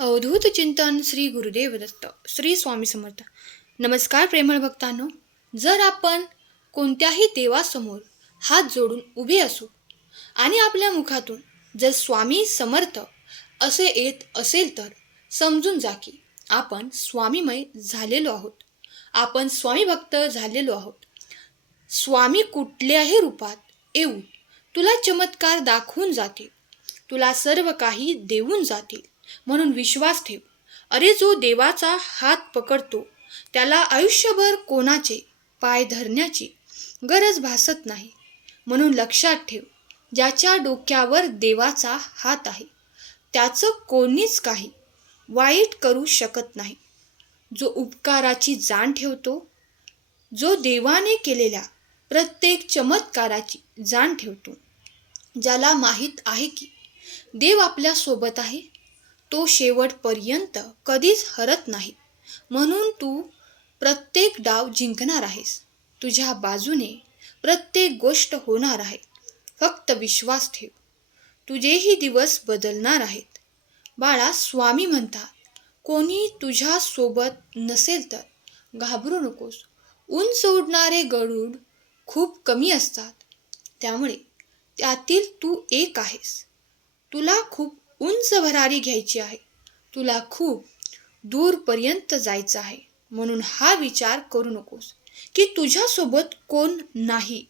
अवधूत चिंतन श्री गुरुदेव दत्त श्री स्वामी समर्थ. नमस्कार प्रेमळ भक्तांनो. जर आपण कोणत्याही देवासमोर हात जोडून उभे असू आणि आपल्या मुखातून जर स्वामी समर्थ असे येत असेल तर समजून जा की आपण स्वामीमय झालेलो आहोत. आपण स्वामी भक्त झालेलो आहोत. स्वामी कुठल्याही रूपात येऊन तुला चमत्कार दाखवून जातील, तुला सर्व काही देऊन जातील. म्हणून विश्वास ठेव. अरे, जो देवाचा हात पकडतो त्याला आयुष्यभर कोणाचे पाय धरण्याची गरज भासत नाही. म्हणून लक्षात ठेव, ज्याच्या डोक्यावर देवाचा हात आहे त्याचं कोणीच काही वाईट करू शकत नाही. जो उपकाराची जाण ठेवतो, जो देवाने केलेल्या प्रत्येक चमत्काराची जाण ठेवतो, ज्याला माहीत आहे की देव आपल्या सोबत आहे, तो शेवटपर्यंत कधीच हरत नाही. म्हणून तू प्रत्येक डाव जिंकणार आहेस. तुझ्या बाजूने प्रत्येक गोष्ट होणार आहे. फक्त विश्वास ठेव. तुझेही दिवस बदलणार आहेत. बाळा, स्वामी म्हणतात, कोणी तुझ्या सोबत नसेल तर घाबरू नकोस. उंच उडणारे गरुड खूप कमी असतात, त्यामुळे त्यातील तू एक आहेस. तुला खूप उंच भरारी घ्यायची आहे. तुला खूप दूरपर्यंत जायचं आहे. म्हणून हा विचार करू नकोस की तुझ्यासोबत कोण नाही.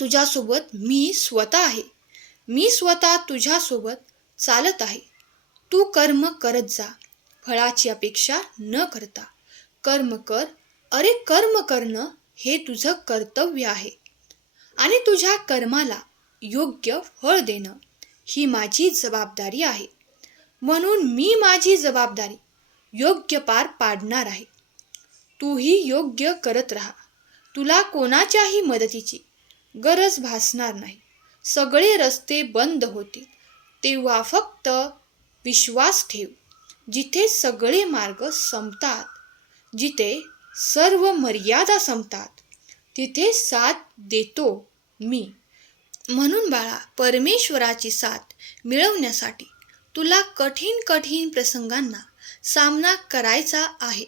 तुझ्यासोबत मी स्वतः आहे. मी स्वतः तुझ्यासोबत चालत आहे. तू कर्म करत जा, फळाची अपेक्षा न करता. कर्म कर. अरे, कर्म करणं हे तुझं कर्तव्य आहे आणि तुझ्या कर्माला योग्य फळ देणं ही माझी जबाबदारी आहे. म्हणून मी माझी जबाबदारी योग्य पार पाडणार आहे. तूही योग्य करत राहा. तुला कोणाच्याही मदतीची गरज भासणार नाही. सगळे रस्ते बंद होतील तेव्हा फक्त विश्वास ठेव. जिथे सगळे मार्ग संपतात, जिथे सर्व मर्यादा संपतात, तिथे साथ देतो मी. म्हणून बाळा, परमेश्वराची साथ मिळवण्यासाठी तुला कठीण प्रसंगांना सामना करायचा आहे.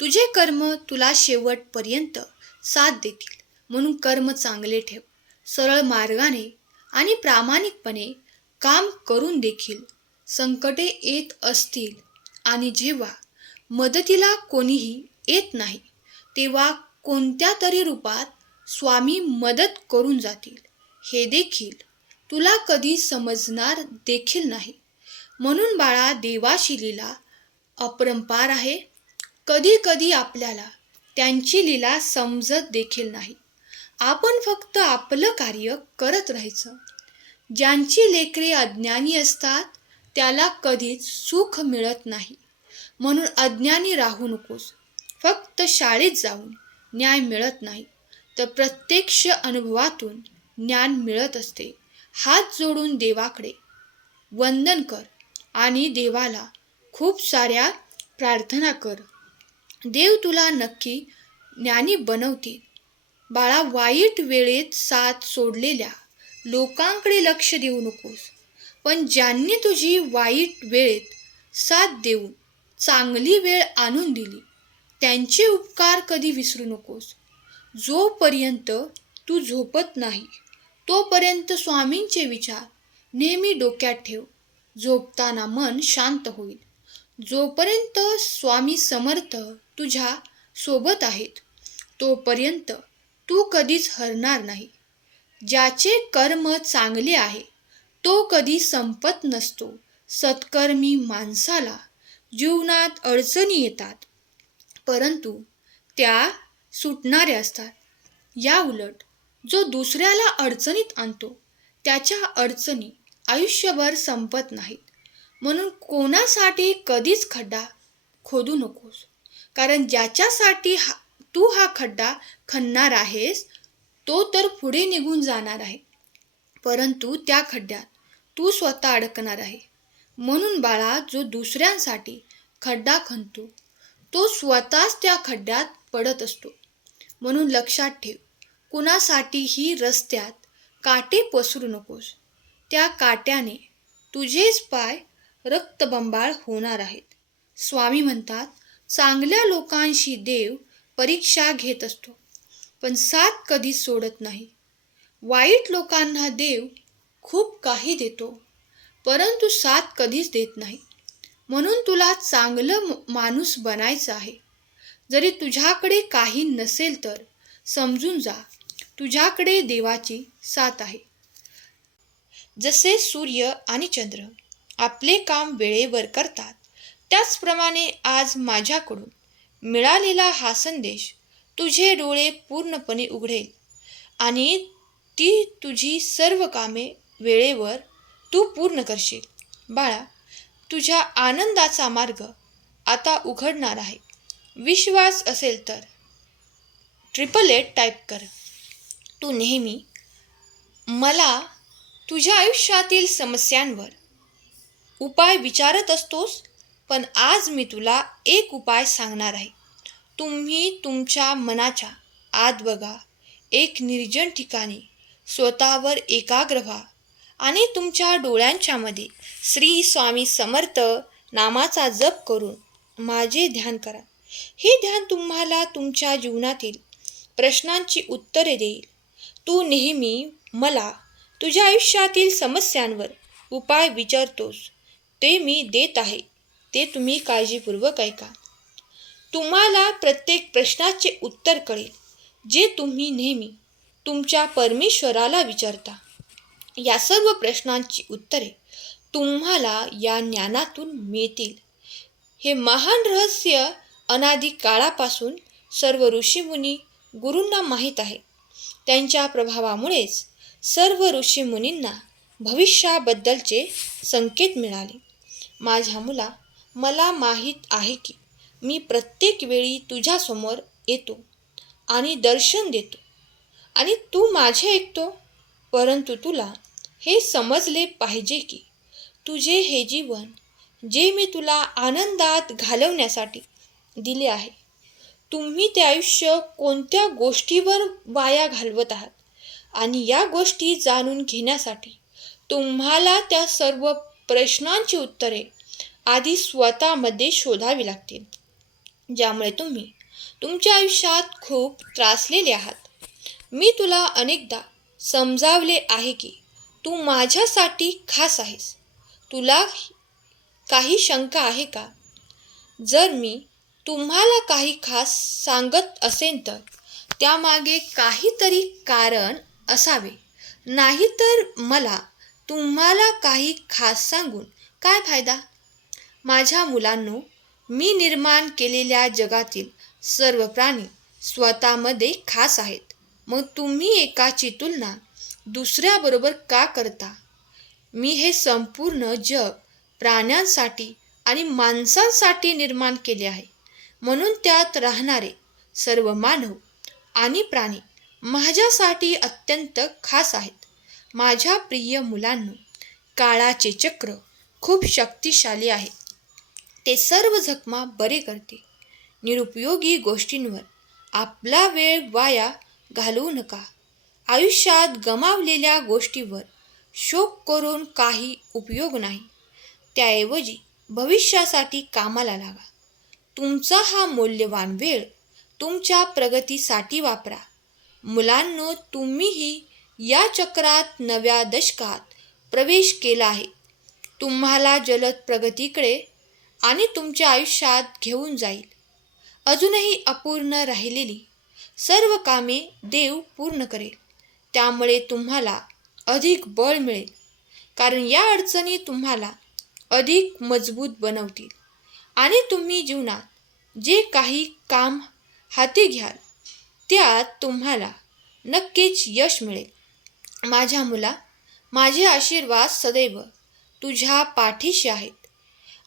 तुझे कर्म तुला शेवटपर्यंत साथ देतील. म्हणून कर्म चांगले ठेव. सरळ मार्गाने आणि प्रामाणिकपणे काम करून देखील संकटे येत असतील आणि जेव्हा मदतीला कोणीही येत नाही तेव्हा कोणत्या तरी रूपात स्वामी मदत करून जातील, हे देखील तुला कधी समजणार देखील नाही. म्हणून बाळा, देवाची लीला अपरंपार आहे. कधी कधी आपल्याला त्यांची लीला समजत देखील नाही. आपण फक्त आपलं कार्य करत राहायचं. ज्यांची लेकरे अज्ञानी असतात त्याला कधीच सुख मिळत नाही. म्हणून अज्ञानी राहू नकोस. फक्त शाळेत जाऊन ज्ञान मिळत नाही, तर प्रत्यक्ष अनुभवातून ज्ञान मिळत असते. हात जोडून देवाकडे वंदन कर आणि देवाला खूप साऱ्या प्रार्थना कर. देव तुला नक्की ज्ञानी बनवतील. बाळा, वाईट वेळेत साथ सोडलेल्या लोकांकडे लक्ष देऊ नकोस, पण ज्यांनी तुझी वाईट वेळेत साथ देऊन चांगली वेळ आणून दिली त्यांचे उपकार कधी विसरू नकोस. जोपर्यंत तू झोपत नाही तोपर्यंत स्वामींचे विचार नेहमी डोक्यात ठेव. झोपताना मन शांत होईल. जोपर्यंत स्वामी समर्थ तुझ्या सोबत आहेत तोपर्यंत तू कधीच हरणार नाही. ज्याचे कर्म चांगले आहे तो कधी संपत नसतो. सत्कर्मी माणसाला जीवनात अडचणी येतात, परंतु त्या सुटणाऱ्या असतात. या उलट जो दुसऱ्याला अडचणीत आणतो त्याच्या अडचणी आयुष्यभर संपत नाहीत. म्हणून कोणासाठी कधीच खड्डा खोदू नकोस, कारण ज्याच्यासाठी तू हा खड्डा खणणार आहेस तो तर पुढे निघून जाणार आहे, परंतु त्या खड्ड्यात तू स्वतः अडकणार आहे. म्हणून बाळा, जो दुसऱ्यांसाठी खड्डा खणतो तो स्वतःच त्या खड्ड्यात पडत असतो. म्हणून लक्षात ठेव, कुणासाठीही रस्त्यात काटे पसरू नकोस. त्या काट्याने तुझेच पाय रक्तबंबाळ होणार आहेत. स्वामी म्हणतात, चांगल्या लोकांशी देव परीक्षा घेत असतो, पण साथ कधीच सोडत नाही. वाईट लोकांना देव खूप काही देतो, परंतु साथ कधीच देत नाही. म्हणून तुला चांगलं माणूस बनायचं आहे. जरी तुझ्याकडे काही नसेल तर समजून जा, तुझ्याकडे देवाची साथ आहे. जसे सूर्य आणि चंद्र आपले काम वेळेवर करतात, त्याचप्रमाणे आज माझ्याकडून मिळालेला हा संदेश तुझे डोळे पूर्णपणे उघडेल आणि ती तुझी सर्व कामे वेळेवर तू पूर्ण करशील. बाळा, तुझ्या आनंदाचा मार्ग आता उघडणार आहे. विश्वास असेल तर 888 टाईप कर. तू नेहमी मला तुझ्या आयुष्यातील समस्यांवर उपाय विचारत असतोस, पण आज मी तुला एक उपाय सांगणार आहे. तुम्ही तुमच्या मनाच्या आत बघा, एक निर्जन ठिकाणी स्वतःवर एकाग्र व्हा आणि तुमच्या डोळ्यांच्या मध्ये श्री स्वामी समर्थ नामाचा जप करून माझे ध्यान करा. हे ध्यान तुम्हाला तुमच्या जीवनातील प्रश्नांची उत्तरे देईल. तू नेहमी मला तुझ्या आयुष्यातील समस्यांवर उपाय विचारतोस, ते मी देत आहे. ते तुम्ही काळजीपूर्वक ऐका. तुम्हाला प्रत्येक प्रश्नाचे उत्तर कळेल, जे तुम्ही नेहमी तुमच्या परमेश्वराला विचारता. या सर्व प्रश्नांची उत्तरे तुम्हाला या ज्ञानातून मिळतील. हे महान रहस्य अनादी काळापासून सर्व ऋषीमुनी गुरूंना माहीत आहे. त्यांच्या प्रभावामुळेच सर्व ऋषीमुनींना भविष्याबद्दलचे संकेत मिळाले. माझ्या मुला, मला माहीत आहे की मी प्रत्येक वेळी तुझ्यासमोर येतो आणि दर्शन देतो आणि तू माझे ऐकतो, परंतु तुला हे समजले पाहिजे की तुझे हे जीवन, जे मी तुला आनंदात घालवण्यासाठी दिले आहे, तुम्ही ते आयुष्य कोणत्या गोष्टीवर वाया घालवत आहात आणि या गोष्टी जाणून घेण्यासाठी तुम्हाला त्या सर्व प्रश्नांची उत्तरे आधी स्वतःमध्ये शोधावी लागतील, ज्यामुळे तुम्ही तुमच्या आयुष्यात खूप त्रासलेले आहात. मी तुला अनेकदा समजावले आहे की तू माझ्यासाठी खास आहेस. तुला काही शंका आहे का? जर मी तुम्हाला काही खास सांगत असेन तर त्यामागे काहीतरी कारण असावे, नाहीतर मला तुम्हाला काही खास सांगून काय फायदा? माझ्या मुलांनो, मी निर्माण केलेल्या जगातील सर्व प्राणी स्वतःमध्ये खास आहेत. मग तुम्ही एकाची तुलना दुसऱ्याबरोबर का करता? मी हे संपूर्ण जग प्राण्यांसाठी आणि माणसांसाठी निर्माण केले आहे, म्हणून त्यात राहणारे सर्व मानव आणि प्राणी माझ्यासाठी अत्यंत खास आहेत. माझ्या प्रिय मुलांनो, काळाचे चक्र खूप शक्तिशाली आहे. ते सर्व जखमा बरे करते. निरुपयोगी गोष्टींवर आपला वेळ वाया घालवू नका. आयुष्यात गमावलेल्या गोष्टीवर शोक करून काही उपयोग नाही. त्याऐवजी भविष्यासाठी कामाला लागा. तुमचा हा मौल्यवान वेळ तुमच्या प्रगतीसाठी वापरा. मुलांनो, तुम्हीही या चक्रात नव्या दशकात प्रवेश केला आहे. तुम्हाला जलद प्रगतीकडे आणि तुमच्या आयुष्यात घेऊन जाईल. अजूनही अपूर्ण राहिलेली सर्व कामे देव पूर्ण करेल. त्यामुळे तुम्हाला अधिक बळ मिळेल, कारण या अडचणी तुम्हाला अधिक मजबूत बनवतील आणि तुम्ही जीवनात जे काही काम हाती घ्याल त्यात तुम्हाला नक्कीच यश मिळेल. माझ्या मुला, माझे आशीर्वाद सदैव तुझ्या पाठीशी आहेत.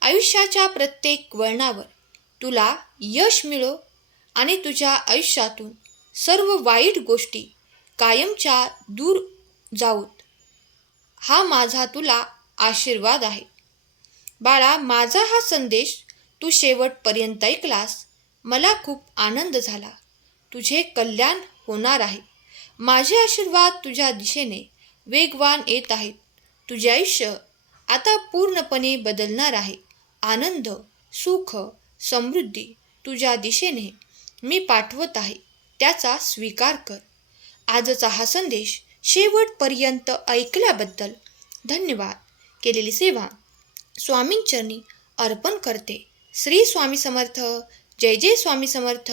आयुष्याच्या प्रत्येक वळणावर तुला यश मिळो आणि तुझ्या आयुष्यातून सर्व वाईट गोष्टी कायमच्या दूर जाऊत, हा माझा तुला आशीर्वाद आहे. बाळा, माझा हा संदेश तू शेवटपर्यंत ऐकलास, मला खूप आनंद झाला. तुझे कल्याण होणार आहे. माझे आशीर्वाद तुझ्या दिशेने वेगवान येत आहेत. तुझे आयुष्य आता पूर्णपणे बदलणार आहे. आनंद, सुख, समृद्धी तुझ्या दिशेने मी पाठवत आहे. त्याचा स्वीकार कर. आजचा हा संदेश शेवटपर्यंत ऐकल्याबद्दल धन्यवाद. केलेली सेवा स्वामींचरणी अर्पण करते. श्री स्वामी समर्थ. जय जय स्वामी समर्थ.